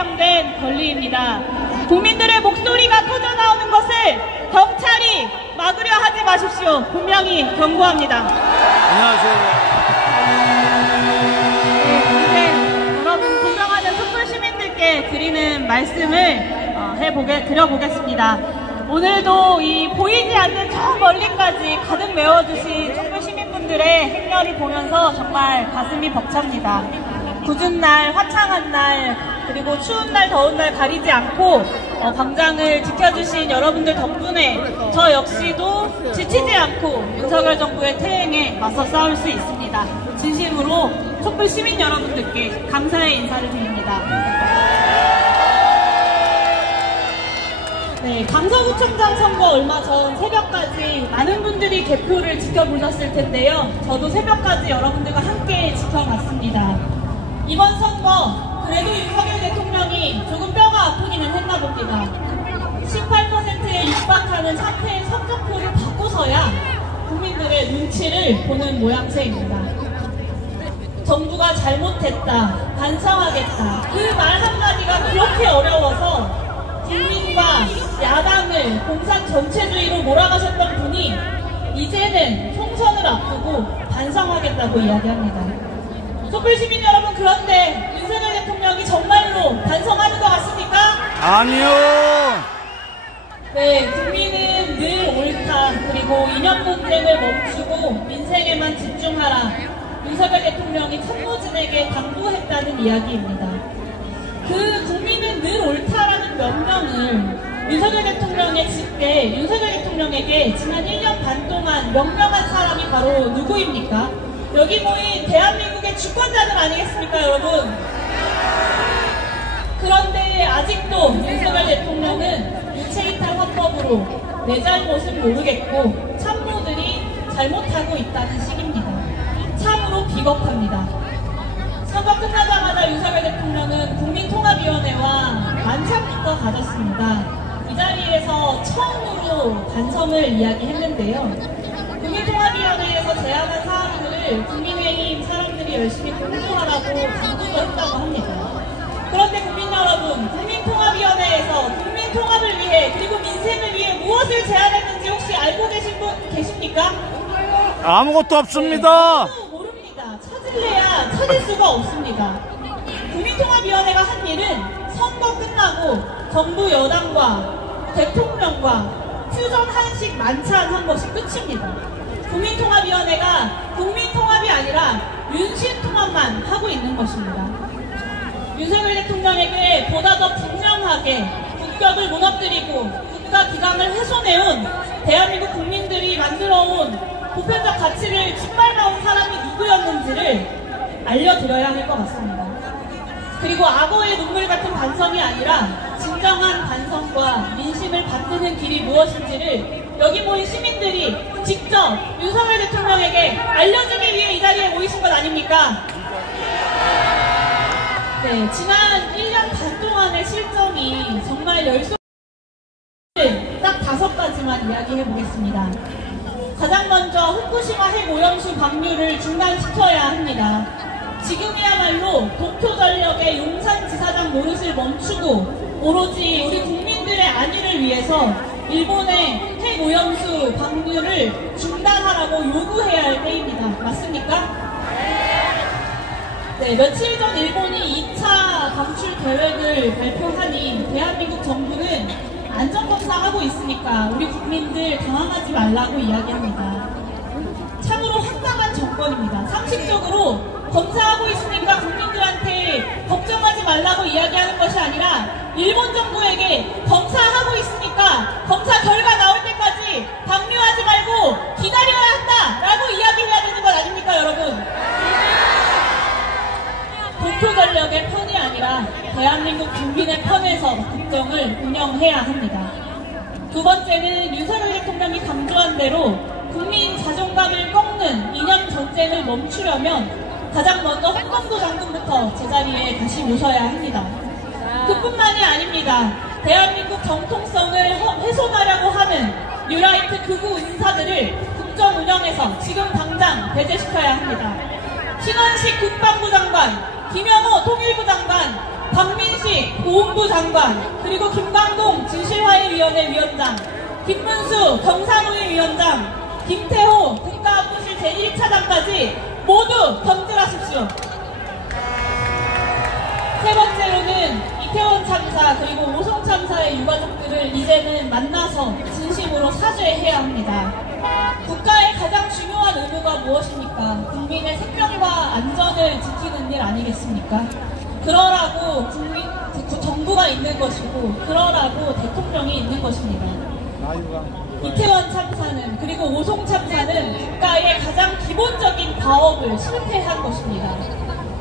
예상된 권리입니다. 국민들의 목소리가 터져나오는 것을 경찰이 막으려 하지 마십시오. 분명히 경고합니다. 안녕하세요. 네, 여러분 존경하는 촛불 시민들께 드리는 말씀을 드려보겠습니다. 오늘도 이 보이지 않는 저 멀리까지 가득 메워주신 촛불 시민분들의 행렬을 보면서 정말 가슴이 벅찹니다. 굳은 날, 화창한 날, 그리고 추운 날, 더운 날 가리지 않고 광장을 지켜주신 여러분들 덕분에 저 역시도 지치지 않고 윤석열 정부의 퇴행에 맞서 싸울 수 있습니다. 진심으로 촛불 시민 여러분들께 감사의 인사를 드립니다. 네, 강서구청장 선거 얼마 전 새벽까지 많은 분들이 개표를 지켜보셨을 텐데요. 저도 새벽까지 여러분들과 함께 지켜봤습니다. 이번 선거 그래도 윤석열 대통령이 조금 뼈가 아프기는 했나 봅니다. 18%에 육박하는 상태의 성적표를 바꿔서야 국민들의 눈치를 보는 모양새입니다. 정부가 잘못했다, 반성하겠다, 그 말 한마디가 그렇게 어려워서 국민과 야당을 공산 전체주의로 몰아가셨던 분이 이제는 총선을 앞두고 반성하겠다고 이야기합니다. 촛불 시민 여러분, 그런데 윤석열 대통령이 정말로 반성하는 것 같습니까? 아니요. 네, 국민은 늘 옳다, 그리고 이념 논쟁을 멈추고 민생에만 집중하라, 윤석열 대통령이 천모진에게 당부했다는 이야기입니다. 그 국민은 늘 옳다라는 명령을 윤석열 대통령에게 지난 1년 반 동안 명령한 사람이 바로 누구입니까? 여기 모인 대한민국의 주권자들 아니겠습니까, 여러분? 그런데 아직도 윤석열 대통령은 유체이탈 화법으로 내 잘못을 모르겠고 참모들이 잘못하고 있다는 식입니다. 참으로 비겁합니다. 선거 끝나자마자 윤석열 대통령은 국민통합위원회와 만찬부터 가졌습니다. 이 자리에서 처음으로 반성을 이야기했는데요. 국민통합위원회에서 제안한 사항들을 국민의힘 사람들이 열심히 공부하라고 강조도 했다고 합니다. 그런데 국민 여러분, 국민통합위원회에서 국민통합을 위해 그리고 민생을 위해 무엇을 제안했는지 혹시 알고 계신 분 계십니까? 아무것도 없습니다. 네, 모릅니다. 찾을래야 찾을 수가 없습니다. 국민통합위원회가 한 일은 선거 끝나고 정부 여당과 대통령과 퓨전 한식 만찬 한 것이 끝입니다. 국민통합위원회가 국민통합이 아니라 윤심통합만 하고 있는 것입니다. 윤석열 대통령에게 보다 더 분명하게 국격을 무너뜨리고 국가기강을 훼손해온 대한민국 국민들이 만들어온 보편적 가치를 짓밟아온 사람이 누구였는지를 알려드려야 할 것 같습니다. 그리고 악어의 눈물 같은 반성이 아니라 진정한 반성과 민심을 바꾸는 길이 무엇인지를 여기 모인 시민들이 직접 윤석열 대통령에게 알려주기 위해 이 자리에 모이신 것 아닙니까? 네, 지난 1년 반 동안의 실정이 정말 딱 5가지만 이야기해 보겠습니다. 가장 먼저 후쿠시마 핵오염수 방류를 중단시켜야 합니다. 지금이야말로 도쿄전력의 용산지사장 노릇을 멈추고 오로지 우리 국민들의 안위를 위해서 일본의 핵오염수 방류를 중단하라고 요구해야 할 때입니다. 맞습니까? 네, 며칠 전 일본이 2차 방출 계획을 발표하니 대한민국 정부는 안전검사하고 있으니까 우리 국민들 당황하지 말라고 이야기합니다. 참으로 황당한 정권입니다. 상식적으로 검사하고 있으니까 국민들한테 걱정하지 말라고 이야기하는 것이 아니라 일본 정부에게 검사하고 있으니까 검사 결과 나올 때까지 방류하지 말고 기다려야 한다라고 이야기해야 되는 것 아닙니까, 여러분? 도쿄전력의 편이 아니라 대한민국 국민의 편에서 국정을 운영해야 합니다. 두 번째는 윤석열 대통령이 강조한 대로 국민 자존감을 꺾는 이념 전쟁을 멈추려면 가장 먼저 홍범도 장군부터 제자리에 다시 모셔야 합니다. 그뿐만이 아닙니다. 대한민국 정통성을 훼손하려고 하는 뉴라이트 극우 인사들을 국정 운영에서 지금 당장 배제시켜야 합니다. 신원식 국방부 장관, 김영호 통일부 장관, 박민식 보훈부 장관, 그리고 김강동 진실화해위원회 위원장, 김문수 경사노위 위원장, 김태호 국가안보실 제1차장까지 모두 경질하십시오. 세 번째로는 이태원 참사 그리고 오송 참사의 유가족들을 이제는 만나서 진심으로 사죄해야 합니다. 국가의 가장 중요한 의무가 무엇입니까? 국민의 생명과 안전을 지키는 일 아니겠습니까? 그러라고 정부가 있는 것이고 그러라고 대통령이 있는 것입니다. 이태원 참사는 그리고 오송 참사는 국가의 가장 기본적인 과업을 실패한 것입니다.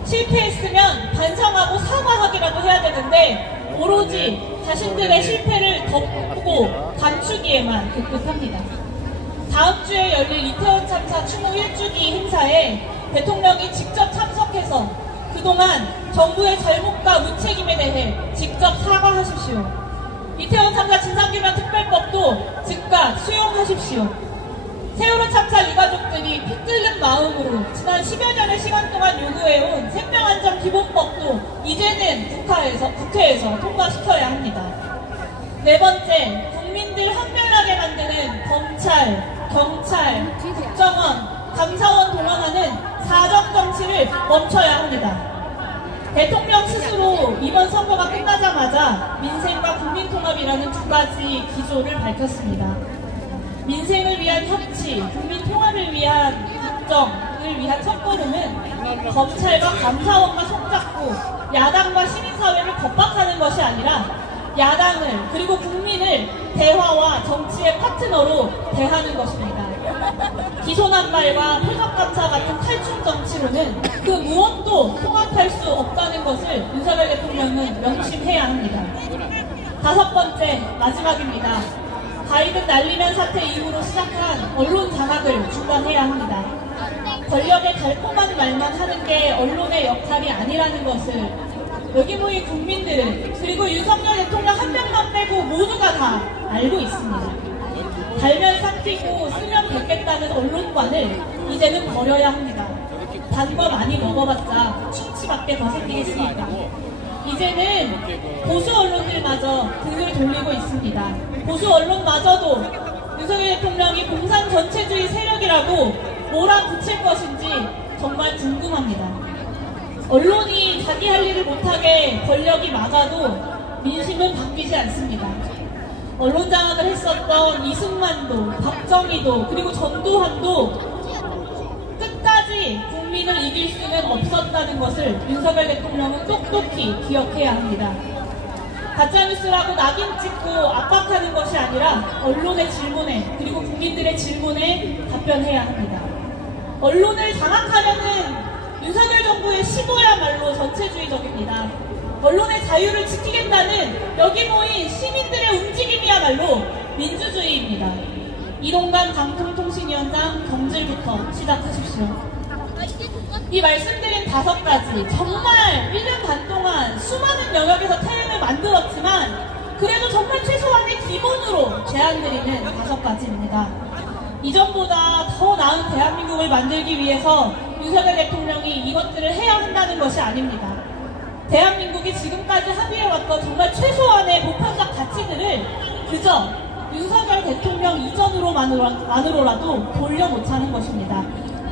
실패했으면 반성하고 사과하기라도 해야 되는데 오로지 자신들의 실패를 덮고 감추기에만 급급합니다. 다음 주에 열릴 이태원 참사 추모 1주기 행사에 대통령이 직접 참석해서 그동안 정부의 잘못과 무책임에 대해 직접 사과하십시오. 이태원 참사 진상규명특별법도 즉각 수용하십시오. 세월호 참사 유가족들이 피 끓는 마음으로 지난 10여 년의 시간 동안 요구해온 생명안전기본법도 이제는 국회에서 통과시켜야 합니다. 네 번째, 국민들 환멸하게 만드는 검찰, 경찰, 국정원, 감사원 동원하는 사정정치를 멈춰야 합니다. 대통령 스스로 이번 선거가 끝나자마자 민생과 국민통합이라는 두 가지 기조를 밝혔습니다. 민생을 위한 협치, 국민통합을 위한 국정을 위한 첫걸음은 검찰과 감사원과 손잡고 야당과 시민사회를 겁박하는 것이 아니라 야당을 그리고 국민을 대화와 정치의 파트너로 대하는 것입니다. 기소난발과 표적감사 같은 탈춤 정치로는 그 무엇도 통합할 수 없다는 것을 윤석열 대통령은 명심해야 합니다. 다섯 번째, 마지막입니다. 바이든 날리면 사태 이후로 시작한 언론 장악을 중단해야 합니다. 권력의 달콤한 말만 하는 게 언론의 역할이 아니라는 것을 여기 모인 국민들 그리고 윤석열 대통령 한 명만 빼고 모두가 다 알고 있습니다. 달면 삼키고 쓰면 뱉겠다는 언론관을 이제는 버려야 합니다. 단 거 많이 먹어봤자 충치밖에 더 생기겠습니까? 이제는 보수 언론들마저 등을 돌리고 있습니다. 보수 언론마저도 윤석열 대통령이 공산 전체주의 세력이라고 몰아붙일 것인지 정말 궁금합니다. 언론이 자기 할 일을 못하게 권력이 막아도 민심은 바뀌지 않습니다. 언론 장악을 했었던 이승만도, 박정희도, 그리고 전두환도 끝까지 국민을 이길 수는 없었다는 것을 윤석열 대통령은 똑똑히 기억해야 합니다. 가짜뉴스라고 낙인 찍고 압박하는 것이 아니라 언론의 질문에 그리고 국민들의 질문에 답변해야 합니다. 언론을 장악하려는 윤석열 정부의 시도야말로 전체주의적입니다. 언론의 자유를 지키겠다는 여기 모인 시민들의 움직임이야말로 민주주의입니다. 이동관 방통통신위원장 경질부터 시작하십시오. 이 말씀드린 5가지 정말 1년 반 동안 수많은 영역에서 태행을 만들었지만 그래도 정말 최소한의 기본으로 제안드리는 5가지입니다. 이전보다 더 나은 대한민국을 만들기 위해서 윤석열 대통령이 이것들을 해야 한다는 것이 아닙니다. 대한민국이 지금까지 합의해왔던 정말 최소한의 보편적 가치들을 그저 윤석열 대통령 이전으로만으로라도 돌려놓자는 것입니다.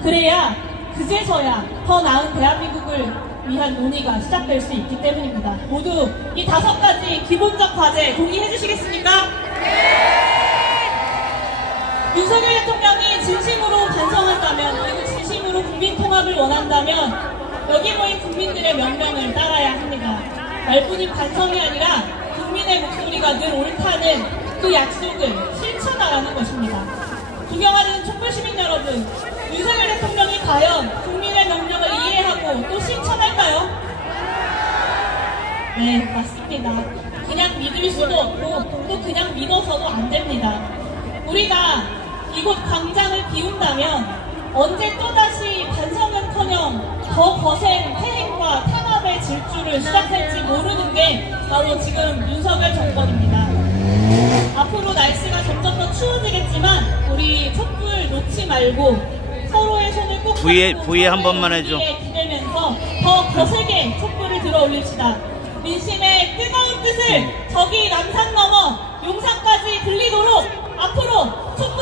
그래야 그제서야 더 나은 대한민국을 위한 논의가 시작될 수 있기 때문입니다. 모두 이 5가지 기본적 과제 동의해 주시겠습니까? 네! 윤석열 대통령이 진심으로 반성한다면 그리고 진심으로 국민통합을 원한다면 여기 모인 국민들의 명령을 따라야 합니다. 말뿐인 반성이 아니라 국민의 목소리가 늘 옳다는 그 약속을 실천하라는 것입니다. 존경하는 촛불시민 여러분, 윤석열 대통령이 과연 국민의 명령을 이해하고 또 실천할까요? 네, 맞습니다. 그냥 믿을 수도 없고 또 그냥 믿어서도 안 됩니다. 우리가 이곳 광장을 비운다면 언제 또다시 반성은커녕 더 거센 태행과 탄압의 질주를 시작할지 모르는 게 바로 지금 윤석열 정권입니다. 앞으로 날씨가 점점 더 추워지겠지만 우리 촛불 놓지 말고 서로의 손을 꼭 부에 한 번만 해줘. 기대면서 더 거세게 촛불을 들어 올립시다. 민심의 뜨거운 뜻을 저기 남산 넘어 용산까지 들리도록 앞으로 촛불